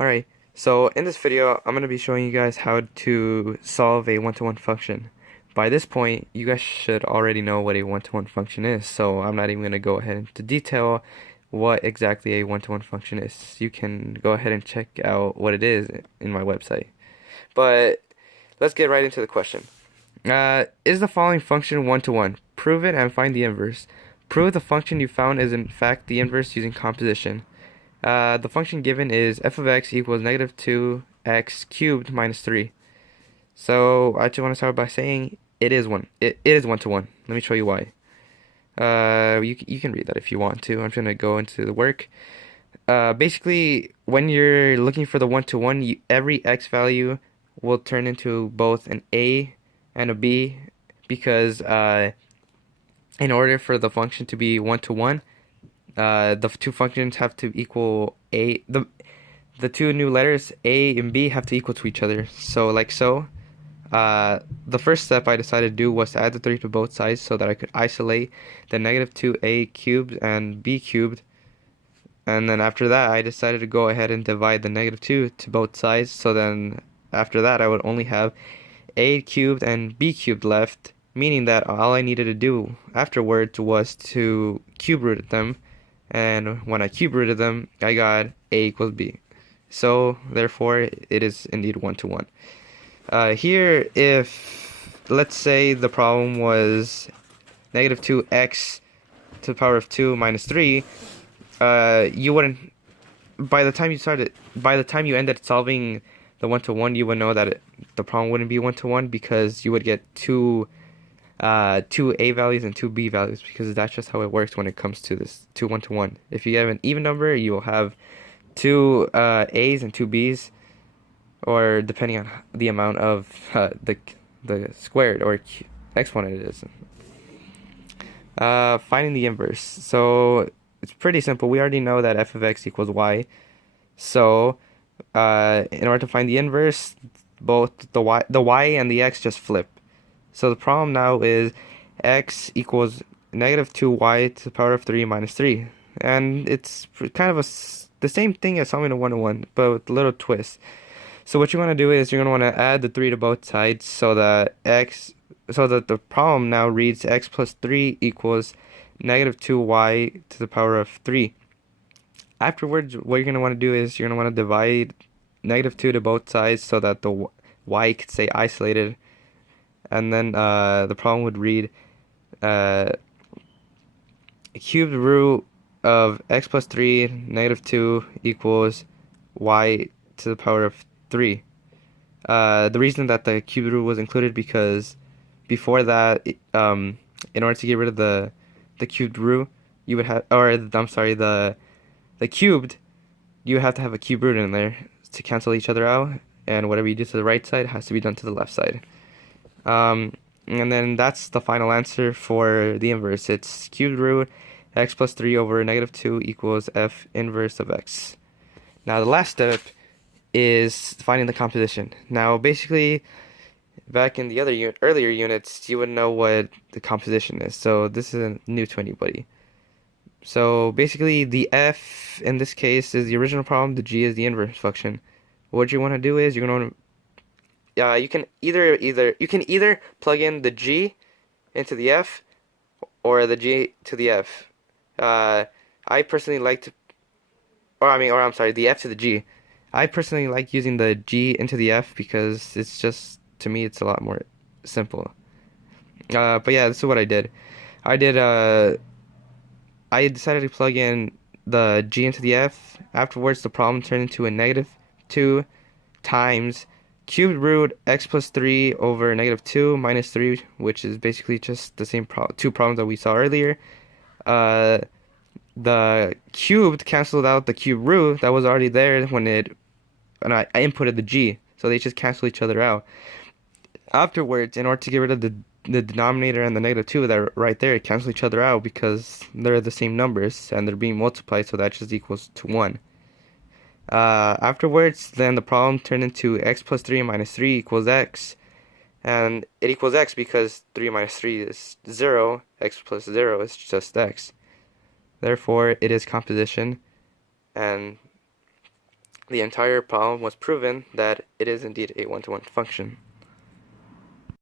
Alright, so in this video, I'm going to be showing you guys how to solve a one-to-one function. By this point, you guys should already know what a one-to-one function is, so I'm not even going to go ahead into detail what exactly a one-to-one function is. You can go ahead and check out what it is in my website. But let's get right into the question. Is the following function one-to-one? Prove it and find the inverse. Prove the function you found is in fact the inverse using composition. The function given is f of x equals negative 2x cubed minus 3. So I just want to start by saying it is one to one. Let me show you why. You can read that if you want to. I'm just gonna go into the work. Basically, when you're looking for the one to one, every x value will turn into both an a and a b because in order for the function to be one to one, the two functions have to equal the two new letters a and b have to equal to each other. So like so. The first step I decided to do was to add the 3 to both sides so that I could isolate the negative 2a cubed and b cubed. And then after that, I decided to go ahead and divide the negative 2 to both sides. So then after that, I would only have a cubed and b cubed left, meaning that all I needed to do afterwards was to cube root them. And when I cube rooted them, I got a equals b. So therefore, it is indeed one to one. Here, if let's say the problem was negative 2x to the power of 2 minus 3, you wouldn't, by the time you ended solving the one-to-one, you would know that the problem wouldn't be one-to-one because you would get two a values and two b values, because that's just how it works when it comes to this two one-to-one. If you have an even number, you will have two a's and two b's, or depending on the amount of the squared or exponent it is. Finding the inverse. So it's pretty simple. We already know that f of x equals y. So in order to find the inverse, both the y and the x just flip. So the problem now is x equals negative 2y to the power of 3 minus 3. And it's kind of the same thing as solving a one-to-one, but with a little twist. So what you want to do is you're going to want to add the 3 to both sides so that the problem now reads x plus 3 equals negative 2y to the power of 3. Afterwards, what you're going to want to do is you're going to want to divide negative 2 to both sides so that the y could stay isolated. And then the problem would read a cubed root of x plus 3 negative 2 equals y to the power of 3. The reason that the cubed root was included because before that, in order to get rid of the cubed root, you would have, or I'm sorry, the cubed, you would have to have a cube root in there to cancel each other out, and whatever you do to the right side has to be done to the left side. And then that's the final answer for the inverse. It's cubed root x plus 3 over negative 2 equals f inverse of x. Now the last step is finding the composition. Now basically, back in the earlier units, you would know what the composition is, so this isn't new to anybody. So basically, the f in this case is the original problem, the g is the inverse function. What you want to do is you're going to you can either plug in the g into the f or the g to the f. I personally like to, I'm sorry, the f to the g. I personally like using the g into the f because it's just, to me, it's a lot more simple. But yeah, this is what I did. I decided to plug in the g into the f. Afterwards, the problem turned into a negative 2 times cubed root x plus 3 over negative 2 minus 3, which is basically just the same two problems that we saw earlier. The cubed canceled out the cube root that was already there when I inputted the g, so they just cancel each other out. Afterwards, in order to get rid of the denominator and the negative 2 that are right there, cancel each other out because they're the same numbers and they're being multiplied, so that just equals to 1. Afterwards, then the problem turned into x plus 3 minus 3 equals x, and it equals x because 3 minus 3 is 0, x plus 0 is just x. Therefore, it is composition, and the entire problem was proven that it is indeed a one-to-one function.